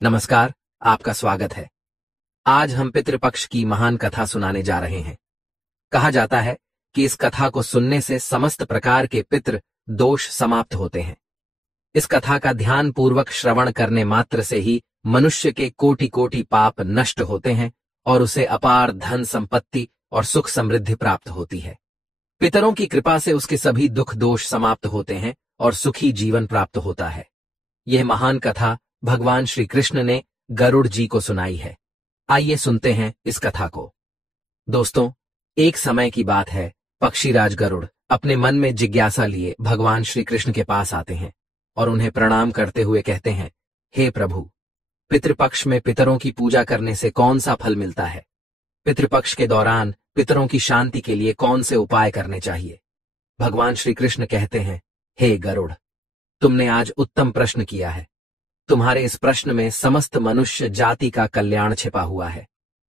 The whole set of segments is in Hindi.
नमस्कार, आपका स्वागत है। आज हम पितृपक्ष की महान कथा सुनाने जा रहे हैं। कहा जाता है कि इस कथा को सुनने से समस्त प्रकार के पितृ दोष समाप्त होते हैं। इस कथा का ध्यान पूर्वक श्रवण करने मात्र से ही मनुष्य के कोटि कोटि पाप नष्ट होते हैं और उसे अपार धन संपत्ति और सुख समृद्धि प्राप्त होती है। पितरों की कृपा से उसके सभी दुख दोष समाप्त होते हैं और सुखी जीवन प्राप्त होता है। यह महान कथा भगवान श्री कृष्ण ने गरुड़ जी को सुनाई है। आइए सुनते हैं इस कथा को। दोस्तों, एक समय की बात है, पक्षीराज गरुड़ अपने मन में जिज्ञासा लिए भगवान श्री कृष्ण के पास आते हैं और उन्हें प्रणाम करते हुए कहते हैं, हे प्रभु, पितृपक्ष में पितरों की पूजा करने से कौन सा फल मिलता है? पितृपक्ष के दौरान पितरों की शांति के लिए कौन से उपाय करने चाहिए? भगवान श्री कृष्ण कहते हैं, हे गरुड़, तुमने आज उत्तम प्रश्न किया है। तुम्हारे इस प्रश्न में समस्त मनुष्य जाति का कल्याण छिपा हुआ है।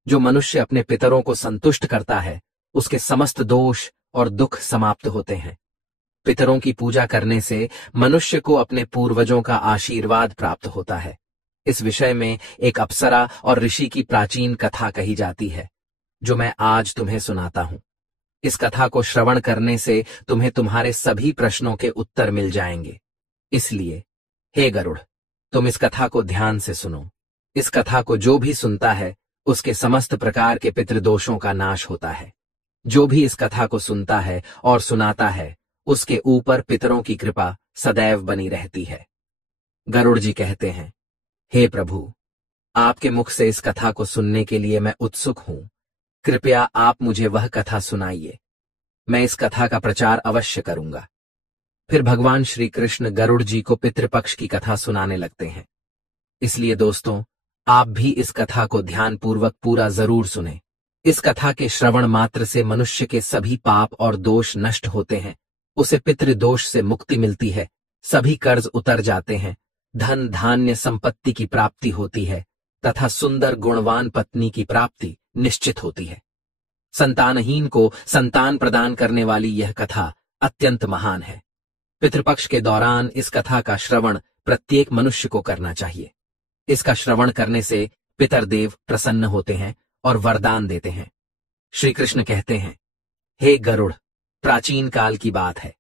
जो मनुष्य अपने पितरों को संतुष्ट करता है, उसके समस्त दोष और दुख समाप्त होते हैं। पितरों की पूजा करने से मनुष्य को अपने पूर्वजों का आशीर्वाद प्राप्त होता है। इस विषय में एक अप्सरा और ऋषि की प्राचीन कथा कही जाती है, जो मैं आज तुम्हें सुनाता हूं। इस कथा को श्रवण करने से तुम्हें तुम्हारे सभी प्रश्नों के उत्तर मिल जाएंगे। इसलिए हे गरुड़, तुम इस कथा को ध्यान से सुनो। इस कथा को जो भी सुनता है, उसके समस्त प्रकार के पितृदोषों का नाश होता है। जो भी इस कथा को सुनता है और सुनाता है, उसके ऊपर पितरों की कृपा सदैव बनी रहती है। गरुड़ जी कहते हैं, हे प्रभु, आपके मुख से इस कथा को सुनने के लिए मैं उत्सुक हूं। कृपया आप मुझे वह कथा सुनाइए। मैं इस कथा का प्रचार अवश्य करूंगा। फिर भगवान श्री कृष्ण गरुड़ जी को पितृपक्ष की कथा सुनाने लगते हैं। इसलिए दोस्तों, आप भी इस कथा को ध्यानपूर्वक पूरा जरूर सुनें। इस कथा के श्रवण मात्र से मनुष्य के सभी पाप और दोष नष्ट होते हैं। उसे पितृदोष से मुक्ति मिलती है, सभी कर्ज उतर जाते हैं, धन धान्य संपत्ति की प्राप्ति होती है तथा सुंदर गुणवान पत्नी की प्राप्ति निश्चित होती है। संतानहीन को संतान प्रदान करने वाली यह कथा अत्यंत महान है। पितृपक्ष के दौरान इस कथा का श्रवण प्रत्येक मनुष्य को करना चाहिए। इसका श्रवण करने से पितरदेव प्रसन्न होते हैं और वरदान देते हैं। श्री कृष्ण कहते हैं, हे गरुड़, प्राचीन काल की बात है।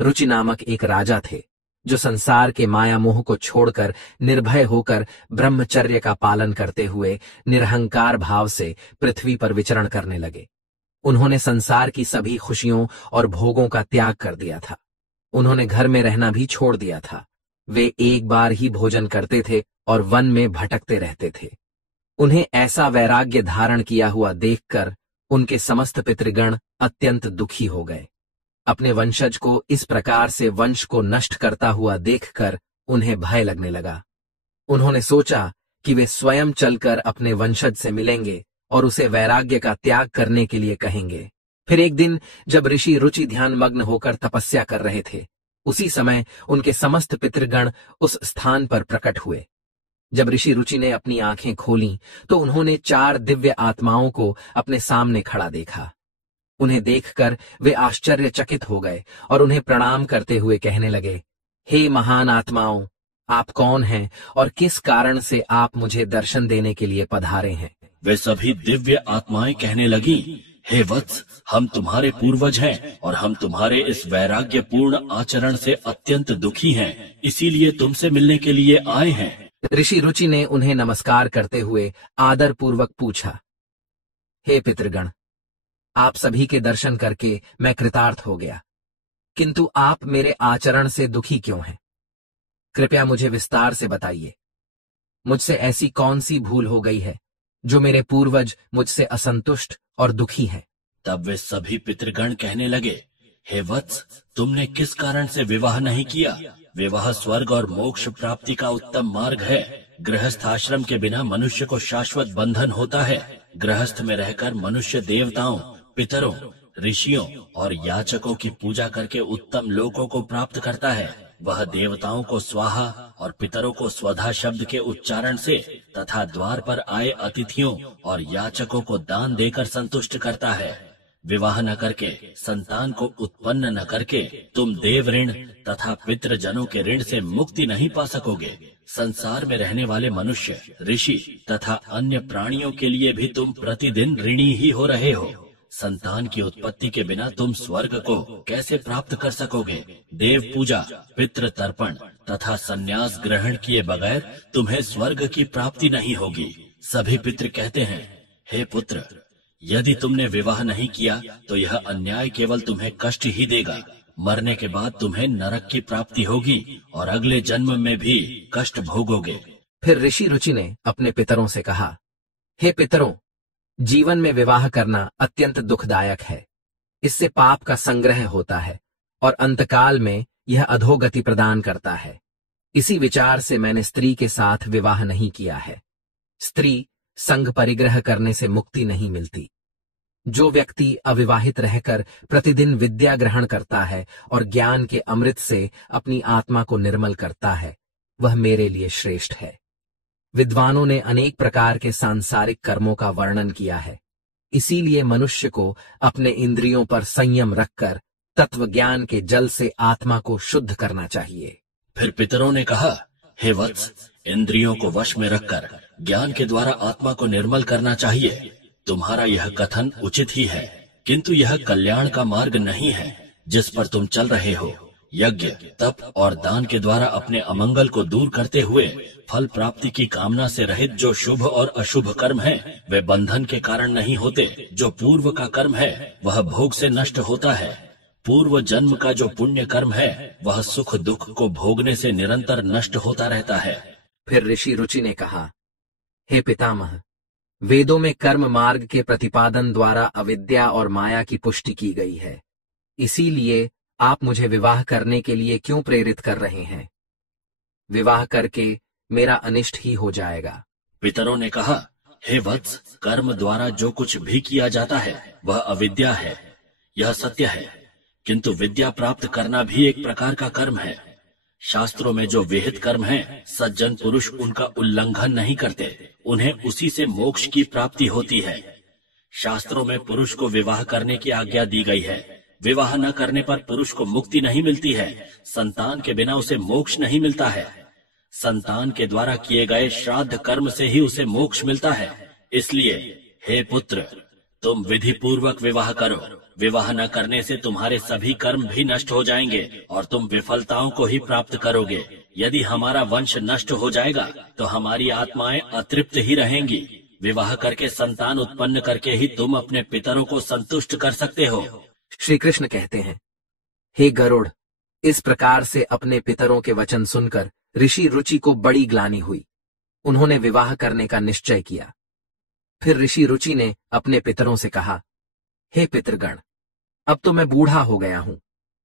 रुचि नामक एक राजा थे, जो संसार के माया मोह को छोड़कर निर्भय होकर ब्रह्मचर्य का पालन करते हुए निरहंकार भाव से पृथ्वी पर विचरण करने लगे। उन्होंने संसार की सभी खुशियों और भोगों का त्याग कर दिया था। उन्होंने घर में रहना भी छोड़ दिया था। वे एक बार ही भोजन करते थे और वन में भटकते रहते थे। उन्हें ऐसा वैराग्य धारण किया हुआ देखकर उनके समस्त पितृगण अत्यंत दुखी हो गए। अपने वंशज को इस प्रकार से वंश को नष्ट करता हुआ देखकर उन्हें भय लगने लगा। उन्होंने सोचा कि वे स्वयं चलकर अपने वंशज से मिलेंगे और उसे वैराग्य का त्याग करने के लिए कहेंगे। फिर एक दिन जब ऋषि रुचि ध्यान मग्न होकर तपस्या कर रहे थे, उसी समय उनके समस्त पितृगण उस स्थान पर प्रकट हुए। जब ऋषि रुचि ने अपनी आंखें खोलीं, तो उन्होंने 4 दिव्य आत्माओं को अपने सामने खड़ा देखा। उन्हें देखकर वे आश्चर्यचकित हो गए और उन्हें प्रणाम करते हुए कहने लगे, हे महान आत्माओं, आप कौन हैं और किस कारण से आप मुझे दर्शन देने के लिए पधारे हैं? वे सभी दिव्य आत्माएं कहने लगी, हे वत्स, हम तुम्हारे पूर्वज हैं और हम तुम्हारे इस वैराग्य पूर्ण आचरण से अत्यंत दुखी हैं, इसीलिए तुमसे मिलने के लिए आए हैं। ऋषि रुचि ने उन्हें नमस्कार करते हुए आदर पूर्वक पूछा, हे पितृगण, आप सभी के दर्शन करके मैं कृतार्थ हो गया, किंतु आप मेरे आचरण से दुखी क्यों हैं? कृपया मुझे विस्तार से बताइए। मुझसे ऐसी कौन सी भूल हो गई है जो मेरे पूर्वज मुझसे असंतुष्ट और दुखी हैं? तब वे सभी पितृगण कहने लगे, हे वत्स, तुमने किस कारण से विवाह नहीं किया? विवाह स्वर्ग और मोक्ष प्राप्ति का उत्तम मार्ग है। गृहस्थ आश्रम के बिना मनुष्य को शाश्वत बंधन होता है। गृहस्थ में रहकर मनुष्य देवताओं, पितरों, ऋषियों और याचकों की पूजा करके उत्तम लोकों को प्राप्त करता है। वह देवताओं को स्वाहा और पितरों को स्वधा शब्द के उच्चारण से तथा द्वार पर आए अतिथियों और याचकों को दान देकर संतुष्ट करता है। विवाह न करके, संतान को उत्पन्न न करके तुम देव ऋण तथा पितृजनों के ऋण से मुक्ति नहीं पा सकोगे। संसार में रहने वाले मनुष्य, ऋषि तथा अन्य प्राणियों के लिए भी तुम प्रतिदिन ऋणी ही हो रहे हो। संतान की उत्पत्ति के बिना तुम स्वर्ग को कैसे प्राप्त कर सकोगे? देव पूजा, पितृ तर्पण तथा संन्यास ग्रहण किए बगैर तुम्हें स्वर्ग की प्राप्ति नहीं होगी। सभी पितृ कहते हैं, हे पुत्र, यदि तुमने विवाह नहीं किया तो यह अन्याय केवल तुम्हें कष्ट ही देगा। मरने के बाद तुम्हें नरक की प्राप्ति होगी और अगले जन्म में भी कष्ट भोगोगे। फिर ऋषि रुचि ने अपने पितरों से कहा, हे पितरों, जीवन में विवाह करना अत्यंत दुखदायक है। इससे पाप का संग्रह होता है और अंतकाल में यह अधोगति प्रदान करता है। इसी विचार से मैंने स्त्री के साथ विवाह नहीं किया है। स्त्री संग परिग्रह करने से मुक्ति नहीं मिलती। जो व्यक्ति अविवाहित रहकर प्रतिदिन विद्या ग्रहण करता है और ज्ञान के अमृत से अपनी आत्मा को निर्मल करता है, वह मेरे लिए श्रेष्ठ है। विद्वानों ने अनेक प्रकार के सांसारिक कर्मों का वर्णन किया है। इसीलिए मनुष्य को अपने इंद्रियों पर संयम रखकर तत्व ज्ञान के जल से आत्मा को शुद्ध करना चाहिए। फिर पितरों ने कहा, हे वत्स, इंद्रियों को वश में रखकर ज्ञान के द्वारा आत्मा को निर्मल करना चाहिए। तुम्हारा यह कथन उचित ही है, किंतु यह कल्याण का मार्ग नहीं है जिस पर तुम चल रहे हो। यज्ञ, तप और दान के द्वारा अपने अमंगल को दूर करते हुए फल प्राप्ति की कामना से रहित जो शुभ और अशुभ कर्म है, वे बंधन के कारण नहीं होते। जो पूर्व का कर्म है वह भोग से नष्ट होता है। पूर्व जन्म का जो पुण्य कर्म है वह सुख दुख को भोगने से निरंतर नष्ट होता रहता है। फिर ऋषि रुचि ने कहा, हे पितामह, वेदों में कर्म मार्ग के प्रतिपादन द्वारा अविद्या और माया की पुष्टि की गई है। इसीलिए आप मुझे विवाह करने के लिए क्यों प्रेरित कर रहे हैं? विवाह करके मेरा अनिष्ट ही हो जाएगा। पितरों ने कहा, हे वत्स, कर्म द्वारा जो कुछ भी किया जाता है वह अविद्या है, यह सत्य है। किंतु विद्या प्राप्त करना भी एक प्रकार का कर्म है। शास्त्रों में जो विहित कर्म है, सज्जन पुरुष उनका उल्लंघन नहीं करते, उन्हें उसी से मोक्ष की प्राप्ति होती है। शास्त्रों में पुरुष को विवाह करने की आज्ञा दी गई है। विवाह न करने पर पुरुष को मुक्ति नहीं मिलती है। संतान के बिना उसे मोक्ष नहीं मिलता है। संतान के द्वारा किए गए श्राद्ध कर्म से ही उसे मोक्ष मिलता है। इसलिए हे पुत्र, तुम विधि पूर्वक विवाह करो। विवाह न करने से तुम्हारे सभी कर्म भी नष्ट हो जाएंगे और तुम विफलताओं को ही प्राप्त करोगे। यदि हमारा वंश नष्ट हो जाएगा तो हमारी आत्माएं अतृप्त ही रहेंगी। विवाह करके संतान उत्पन्न करके ही तुम अपने पितरों को संतुष्ट कर सकते हो। श्री कृष्ण कहते हैं, हे गरुड़, इस प्रकार से अपने पितरों के वचन सुनकर ऋषि रुचि को बड़ी ग्लानि हुई। उन्होंने विवाह करने का निश्चय किया। फिर ऋषि रुचि ने अपने पितरों से कहा, हे पितृगण, अब तो मैं बूढ़ा हो गया हूं,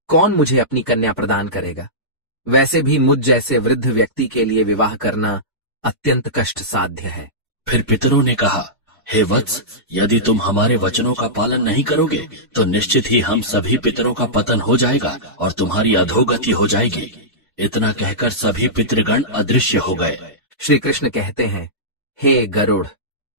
कौन मुझे अपनी कन्या प्रदान करेगा? वैसे भी मुझ जैसे वृद्ध व्यक्ति के लिए विवाह करना अत्यंत कष्ट साध्य है। फिर पितरों ने कहा, हे वत्स, यदि तुम हमारे वचनों का पालन नहीं करोगे तो निश्चित ही हम सभी पितरों का पतन हो जाएगा और तुम्हारी अधोगति हो जाएगी। इतना कहकर सभी पितृगण अदृश्य हो गए। श्री कृष्ण कहते हैं, हे गरुड़,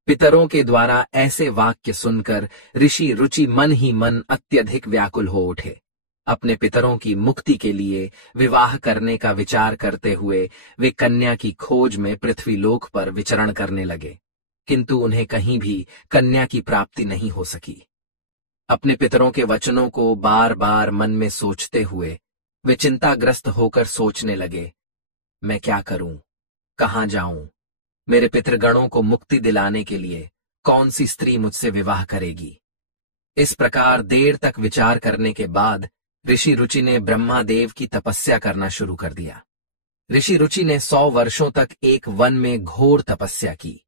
पितरों के द्वारा ऐसे वाक्य सुनकर ऋषि रुचि मन ही मन अत्यधिक व्याकुल हो उठे। अपने पितरों की मुक्ति के लिए विवाह करने का विचार करते हुए वे कन्या की खोज में पृथ्वीलोक पर विचरण करने लगे, किंतु उन्हें कहीं भी कन्या की प्राप्ति नहीं हो सकी। अपने पितरों के वचनों को बार बार मन में सोचते हुए वे चिंताग्रस्त होकर सोचने लगे, मैं क्या करूं, कहां जाऊं? मेरे पितृगणों को मुक्ति दिलाने के लिए कौन सी स्त्री मुझसे विवाह करेगी? इस प्रकार देर तक विचार करने के बाद ऋषि रुचि ने ब्रह्मादेव की तपस्या करना शुरू कर दिया। ऋषि रुचि ने 100 वर्षों तक एक वन में घोर तपस्या की।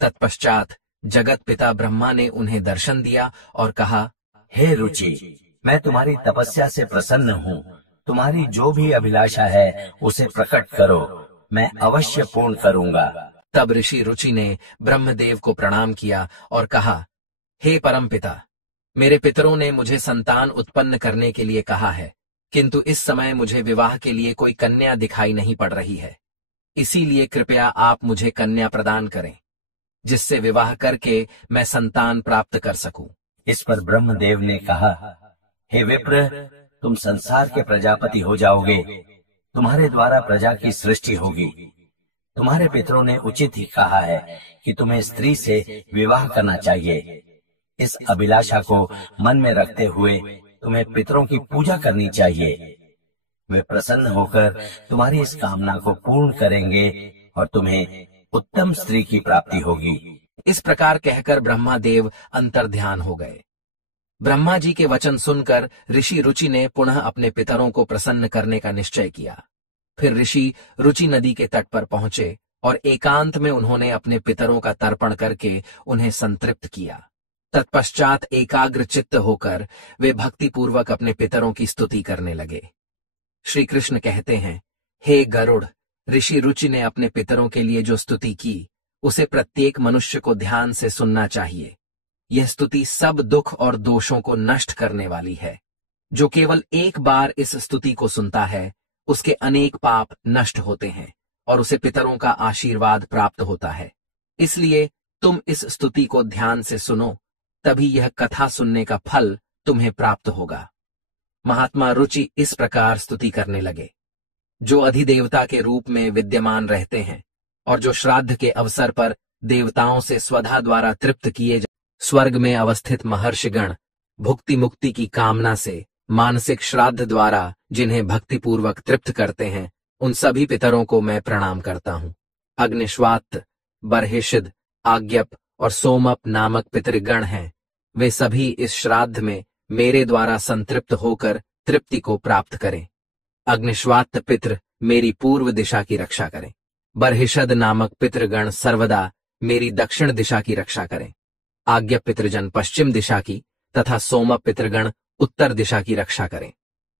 तत्पश्चात जगत पिता ब्रह्मा ने उन्हें दर्शन दिया और कहा, हे रुचि, मैं तुम्हारी तपस्या से प्रसन्न हूँ। तुम्हारी जो भी अभिलाषा है उसे प्रकट करो, मैं अवश्य पूर्ण करूंगा। तब ऋषि रुचि ने ब्रह्मदेव को प्रणाम किया और कहा, हे परमपिता, मेरे पितरों ने मुझे संतान उत्पन्न करने के लिए कहा है, किंतु इस समय मुझे विवाह के लिए कोई कन्या दिखाई नहीं पड़ रही है। इसीलिए कृपया आप मुझे कन्या प्रदान करें, जिससे विवाह करके मैं संतान प्राप्त कर सकूं। इस पर ब्रह्मदेव ने कहा, हे विप्र, तुम संसार के प्रजापति हो जाओगे। तुम्हारे द्वारा प्रजा की सृष्टि होगी। तुम्हारे पितरों ने उचित ही कहा है कि तुम्हें स्त्री से विवाह करना चाहिए। इस अभिलाषा को मन में रखते हुए तुम्हें पितरों की पूजा करनी चाहिए। वे प्रसन्न होकर तुम्हारी इस कामना को पूर्ण करेंगे और तुम्हें उत्तम स्त्री की प्राप्ति होगी। इस प्रकार कहकर ब्रह्मादेव अंतर्ध्यान हो गए। ब्रह्मा जी के वचन सुनकर ऋषि रुचि ने पुनः अपने पितरों को प्रसन्न करने का निश्चय किया। फिर ऋषि रुचि नदी के तट पर पहुंचे और एकांत में उन्होंने अपने पितरों का तर्पण करके उन्हें संतृप्त किया। तत्पश्चात एकाग्र चित्त होकर वे भक्तिपूर्वक अपने पितरों की स्तुति करने लगे। श्री कृष्ण कहते हैं, हे गरुड़, ऋषि रुचि ने अपने पितरों के लिए जो स्तुति की उसे प्रत्येक मनुष्य को ध्यान से सुनना चाहिए। यह स्तुति सब दुख और दोषों को नष्ट करने वाली है। जो केवल एक बार इस स्तुति को सुनता है उसके अनेक पाप नष्ट होते हैं और उसे पितरों का आशीर्वाद प्राप्त होता है। इसलिए तुम इस स्तुति को ध्यान से सुनो, तभी यह कथा सुनने का फल तुम्हें प्राप्त होगा। महात्मा रुचि इस प्रकार स्तुति करने लगे। जो अधिदेवता के रूप में विद्यमान रहते हैं और जो श्राद्ध के अवसर पर देवताओं से स्वधा द्वारा तृप्त किए स्वर्ग में अवस्थित महर्षिगण भुक्ति मुक्ति की कामना से मानसिक श्राद्ध द्वारा जिन्हें भक्तिपूर्वक तृप्त करते हैं, उन सभी पितरों को मैं प्रणाम करता हूं। अग्निश्वात, बर्हिषद, आज्ञप और सोमप नामक पितृगण हैं। वे सभी इस श्राद्ध में मेरे द्वारा संतृप्त होकर तृप्ति को प्राप्त करें। अग्निश्वात पितृ मेरी पूर्व दिशा की रक्षा करें। बर्हिषद नामक पितृगण सर्वदा मेरी दक्षिण दिशा की रक्षा करें। आज्ञप पितृजन पश्चिम दिशा की तथा सोमप पितृगण उत्तर दिशा की रक्षा करें।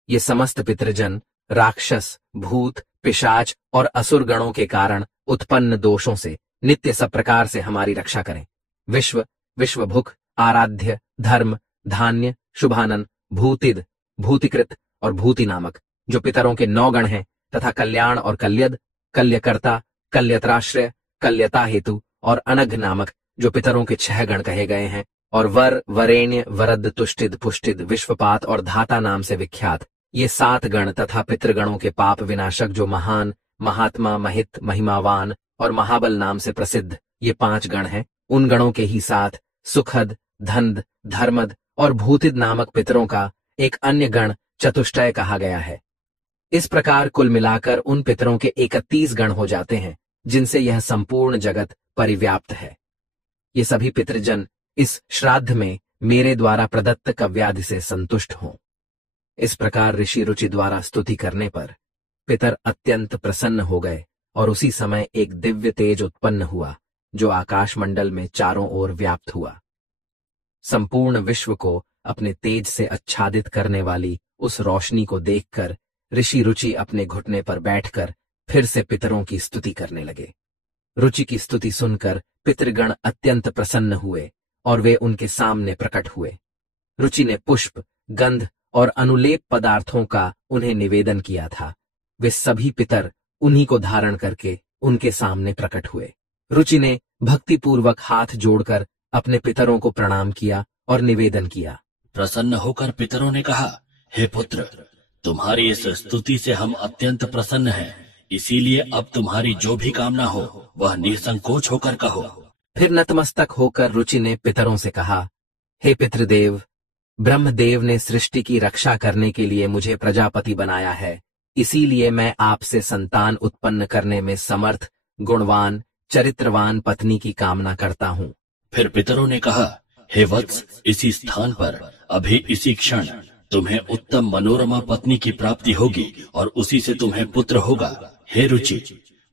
ये समस्त पितृजन राक्षस, भूत, पिशाच और असुर गणों के कारण उत्पन्न दोषों से नित्य सब प्रकार से हमारी रक्षा करें। विश्व, विश्वभुक, आराध्य, धर्म, धान्य, शुभानन, भूतिद, भूतिकृत और भूति नामक जो पितरों के 9 गण हैं तथा कल्याण और कल्यद, कल्यकर्ता, कल्यत्राश्रय, कल्यता हेतु और अनघ नामक जो पितरों के 6 गण कहे गए हैं, और वर, वरेण्य, वरद, तुष्टिद, पुष्टिद, विश्वपात और धाता नाम से विख्यात ये 7 गण तथा पितृगणों के पाप विनाशक जो महान, महात्मा, महित, महिमावान और महाबल नाम से प्रसिद्ध ये 5 गण हैं, उन गणों के ही साथ सुखद, धन्द, धर्मद और भूतिद नामक पितरों का एक अन्य गण चतुष्टय कहा गया है। इस प्रकार कुल मिलाकर उन पितरों के 31 गण हो जाते हैं जिनसे यह संपूर्ण जगत परिव्याप्त है। ये सभी पितृजन इस श्राद्ध में मेरे द्वारा प्रदत्त कव्यादि से संतुष्ट हों। इस प्रकार ऋषि रुचि द्वारा स्तुति करने पर पितर अत्यंत प्रसन्न हो गए और उसी समय एक दिव्य तेज उत्पन्न हुआ जो आकाश मंडल में चारों ओर व्याप्त हुआ। संपूर्ण विश्व को अपने तेज से आच्छादित करने वाली उस रोशनी को देखकर ऋषि रुचि अपने घुटने पर बैठकर फिर से पितरों की स्तुति करने लगे। रुचि की स्तुति सुनकर पितृगण अत्यंत प्रसन्न हुए और वे उनके सामने प्रकट हुए। रुचि ने पुष्प, गंध और अनुलेप पदार्थों का उन्हें निवेदन किया था। वे सभी पितर उन्हीं को धारण करके उनके सामने प्रकट हुए। रुचि ने भक्तिपूर्वक हाथ जोड़कर अपने पितरों को प्रणाम किया और निवेदन किया। प्रसन्न होकर पितरों ने कहा, हे पुत्र, तुम्हारी इस स्तुति से हम अत्यंत प्रसन्न हैं, इसीलिए अब तुम्हारी जो भी कामना हो वह निसंकोच होकर कहो। फिर नतमस्तक होकर रुचि ने पितरों से कहा, हे पितृदेव, ब्रह्मदेव ने सृष्टि की रक्षा करने के लिए मुझे प्रजापति बनाया है, इसीलिए मैं आपसे संतान उत्पन्न करने में समर्थ, गुणवान, चरित्रवान पत्नी की कामना करता हूँ। फिर पितरों ने कहा, हे वत्स, इसी स्थान पर अभी इसी क्षण तुम्हें उत्तम मनोरमा पत्नी की प्राप्ति होगी और उसी से तुम्हें पुत्र होगा। हे रुचि,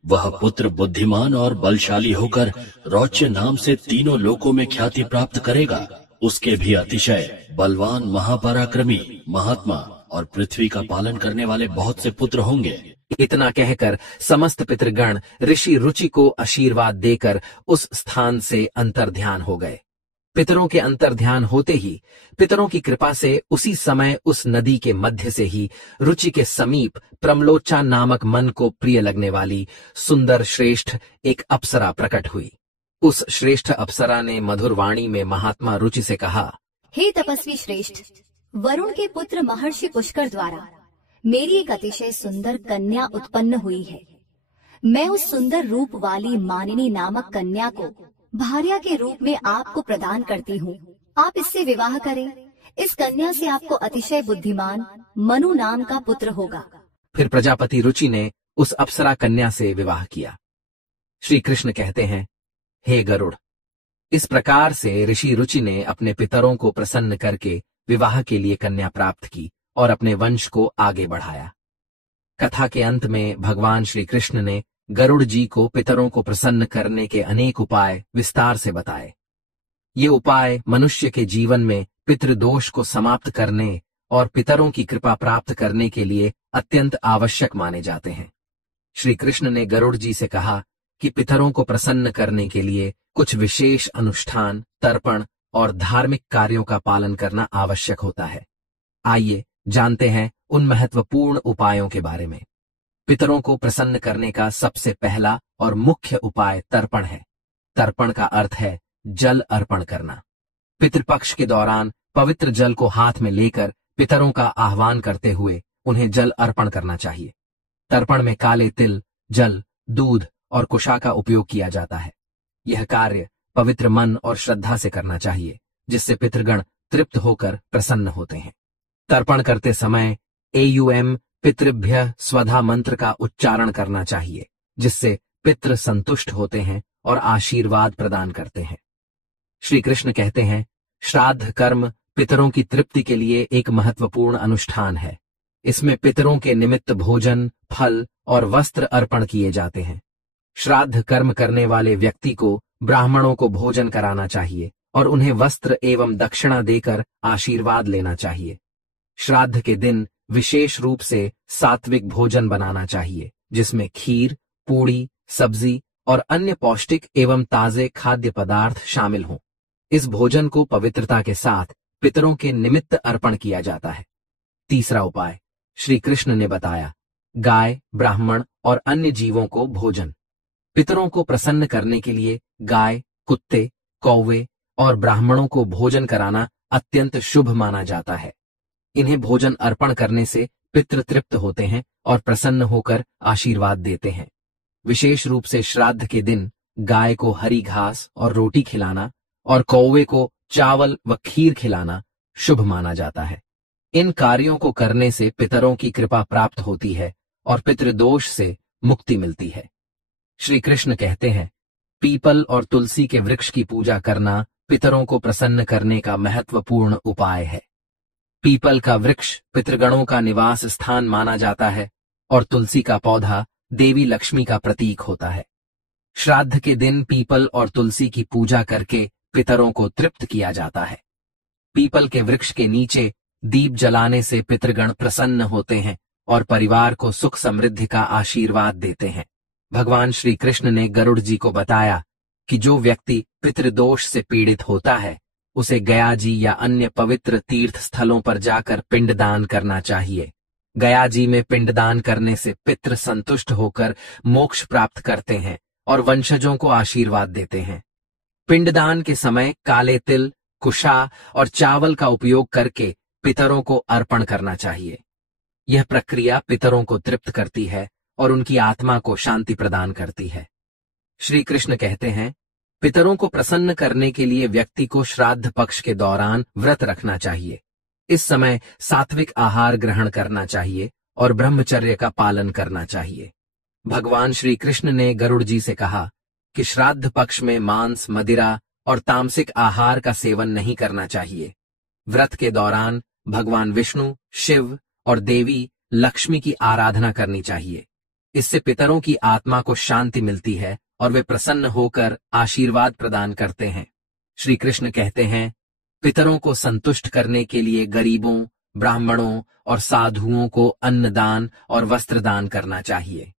वह पुत्र बुद्धिमान और बलशाली होकर रौच्य नाम से तीनों लोकों में ख्याति प्राप्त करेगा। उसके भी अतिशय बलवान, महापराक्रमी, महात्मा और पृथ्वी का पालन करने वाले बहुत से पुत्र होंगे। इतना कहकर समस्त पितृगण ऋषि रुचि को आशीर्वाद देकर उस स्थान से अंतर्ध्यान हो गए। पितरों के अंतर्ध्यान होते ही पितरों की कृपा से उसी समय उस नदी के मध्य से ही रुचि के समीप प्रमलोचा नामक मन को प्रिय लगने वाली सुंदर श्रेष्ठ एक अप्सरा प्रकट हुई। उस श्रेष्ठ अप्सरा ने मधुर वाणी में महात्मा रुचि से कहा, हे तपस्वी श्रेष्ठ, वरुण के पुत्र महर्षि पुष्कर द्वारा मेरी एक अतिशय सुंदर कन्या उत्पन्न हुई है। मैं उस सुंदर रूप वाली मानिनी नामक कन्या को भार्या के रूप में आपको प्रदान करती हूँ। आप इससे विवाह करें। इस कन्या से आपको अतिशय बुद्धिमान मनु नाम का पुत्र होगा। फिर प्रजापति रुचि ने उस अप्सरा कन्या से विवाह किया। श्री कृष्ण कहते हैं, हे गरुड़, इस प्रकार से ऋषि रुचि ने अपने पितरों को प्रसन्न करके विवाह के लिए कन्या प्राप्त की और अपने वंश को आगे बढ़ाया। कथा के अंत में भगवान श्री कृष्ण ने गरुड़ जी को पितरों को प्रसन्न करने के अनेक उपाय विस्तार से बताए। ये उपाय मनुष्य के जीवन में पितृदोष को समाप्त करने और पितरों की कृपा प्राप्त करने के लिए अत्यंत आवश्यक माने जाते हैं। श्री कृष्ण ने गरुड़ जी से कहा कि पितरों को प्रसन्न करने के लिए कुछ विशेष अनुष्ठान, तर्पण और धार्मिक कार्यों का पालन करना आवश्यक होता है। आइए जानते हैं उन महत्वपूर्ण उपायों के बारे में। पितरों को प्रसन्न करने का सबसे पहला और मुख्य उपाय तर्पण है। तर्पण का अर्थ है जल अर्पण करना। पितृपक्ष के दौरान पवित्र जल को हाथ में लेकर पितरों का आह्वान करते हुए उन्हें जल अर्पण करना चाहिए। तर्पण में काले तिल, जल, दूध और कुशा का उपयोग किया जाता है। यह कार्य पवित्र मन और श्रद्धा से करना चाहिए, जिससे पितृगण तृप्त होकर प्रसन्न होते हैं। तर्पण करते समय एयुएम पितृभ्य स्वधा मंत्र का उच्चारण करना चाहिए, जिससे पितृ संतुष्ट होते हैं और आशीर्वाद प्रदान करते हैं। श्री कृष्ण कहते हैं, श्राद्ध कर्म पितरों की तृप्ति के लिए एक महत्वपूर्ण अनुष्ठान है। इसमें पितरों के निमित्त भोजन, फल और वस्त्र अर्पण किए जाते हैं। श्राद्ध कर्म करने वाले व्यक्ति को ब्राह्मणों को भोजन कराना चाहिए और उन्हें वस्त्र एवं दक्षिणा देकर आशीर्वाद लेना चाहिए। श्राद्ध के दिन विशेष रूप से सात्विक भोजन बनाना चाहिए, जिसमें खीर, पूड़ी, सब्जी और अन्य पौष्टिक एवं ताजे खाद्य पदार्थ शामिल हों। इस भोजन को पवित्रता के साथ पितरों के निमित्त अर्पण किया जाता है। तीसरा उपाय श्री कृष्ण ने बताया, गाय, ब्राह्मण और अन्य जीवों को भोजन। पितरों को प्रसन्न करने के लिए गाय, कुत्ते, कौवे और ब्राह्मणों को भोजन कराना अत्यंत शुभ माना जाता है। इन्हें भोजन अर्पण करने से पितृ तृप्त होते हैं और प्रसन्न होकर आशीर्वाद देते हैं। विशेष रूप से श्राद्ध के दिन गाय को हरी घास और रोटी खिलाना और कौवे को चावल व खीर खिलाना शुभ माना जाता है। इन कार्यों को करने से पितरों की कृपा प्राप्त होती है और पितृदोष से मुक्ति मिलती है। श्री कृष्ण कहते हैं, पीपल और तुलसी के वृक्ष की पूजा करना पितरों को प्रसन्न करने का महत्वपूर्ण उपाय है। पीपल का वृक्ष पितृगणों का निवास स्थान माना जाता है और तुलसी का पौधा देवी लक्ष्मी का प्रतीक होता है। श्राद्ध के दिन पीपल और तुलसी की पूजा करके पितरों को तृप्त किया जाता है। पीपल के वृक्ष के नीचे दीप जलाने से पितृगण प्रसन्न होते हैं और परिवार को सुख समृद्धि का आशीर्वाद देते हैं। भगवान श्री कृष्ण ने गरुड़ जी को बताया कि जो व्यक्ति पितृदोष से पीड़ित होता है, उसे गया जी या अन्य पवित्र तीर्थ स्थलों पर जाकर पिंडदान करना चाहिए। गया जी में पिंडदान करने से पितृ संतुष्ट होकर मोक्ष प्राप्त करते हैं और वंशजों को आशीर्वाद देते हैं। पिंडदान के समय काले तिल, कुशा और चावल का उपयोग करके पितरों को अर्पण करना चाहिए। यह प्रक्रिया पितरों को तृप्त करती है और उनकी आत्मा को शांति प्रदान करती है। श्री कृष्ण कहते हैं, पितरों को प्रसन्न करने के लिए व्यक्ति को श्राद्ध पक्ष के दौरान व्रत रखना चाहिए। इस समय सात्विक आहार ग्रहण करना चाहिए और ब्रह्मचर्य का पालन करना चाहिए। भगवान श्री कृष्ण ने गरुड़ जी से कहा कि श्राद्ध पक्ष में मांस, मदिरा और तामसिक आहार का सेवन नहीं करना चाहिए। व्रत के दौरान भगवान विष्णु, शिव और देवी लक्ष्मी की आराधना करनी चाहिए। इससे पितरों की आत्मा को शांति मिलती है और वे प्रसन्न होकर आशीर्वाद प्रदान करते हैं। श्री कृष्ण कहते हैं, पितरों को संतुष्ट करने के लिए गरीबों, ब्राह्मणों और साधुओं को अन्नदान और वस्त्रदान करना चाहिए।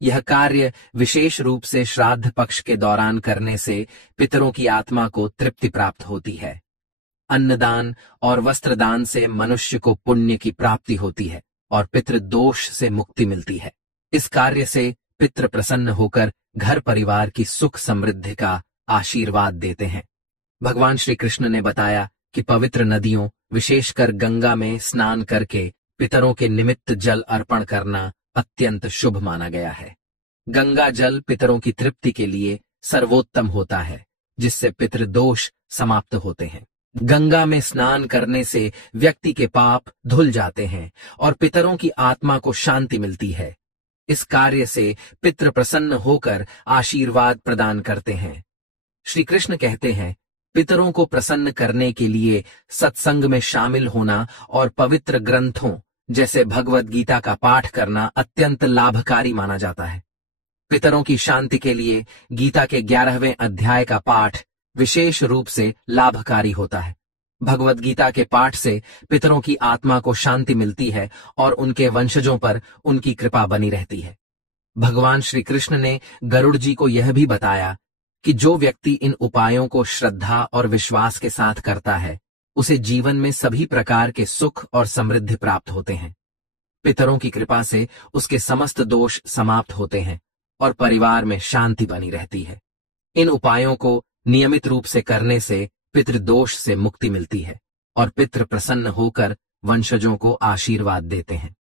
यह कार्य विशेष रूप से श्राद्ध पक्ष के दौरान करने से पितरों की आत्मा को तृप्ति प्राप्त होती है। अन्नदान और वस्त्रदान से मनुष्य को पुण्य की प्राप्ति होती है और पितृदोष से मुक्ति मिलती है। इस कार्य से पितृ प्रसन्न होकर घर परिवार की सुख समृद्धि का आशीर्वाद देते हैं। भगवान श्री कृष्ण ने बताया कि पवित्र नदियों, विशेषकर गंगा में स्नान करके पितरों के निमित्त जल अर्पण करना अत्यंत शुभ माना गया है। गंगा जल पितरों की तृप्ति के लिए सर्वोत्तम होता है, जिससे पितृदोष समाप्त होते हैं। गंगा में स्नान करने से व्यक्ति के पाप धुल जाते हैं और पितरों की आत्मा को शांति मिलती है। इस कार्य से पितृ प्रसन्न होकर आशीर्वाद प्रदान करते हैं। श्री कृष्ण कहते हैं, पितरों को प्रसन्न करने के लिए सत्संग में शामिल होना और पवित्र ग्रंथों जैसे भगवद गीता का पाठ करना अत्यंत लाभकारी माना जाता है। पितरों की शांति के लिए गीता के 11वें अध्याय का पाठ विशेष रूप से लाभकारी होता है। भगवद गीता के पाठ से पितरों की आत्मा को शांति मिलती है और उनके वंशजों पर उनकी कृपा बनी रहती है। भगवान श्री कृष्ण ने गरुड़ जी को यह भी बताया कि जो व्यक्ति इन उपायों को श्रद्धा और विश्वास के साथ करता है, उसे जीवन में सभी प्रकार के सुख और समृद्धि प्राप्त होते हैं। पितरों की कृपा से उसके समस्त दोष समाप्त होते हैं और परिवार में शांति बनी रहती है। इन उपायों को नियमित रूप से करने से पितृदोष से मुक्ति मिलती है और पितृ प्रसन्न होकर वंशजों को आशीर्वाद देते हैं।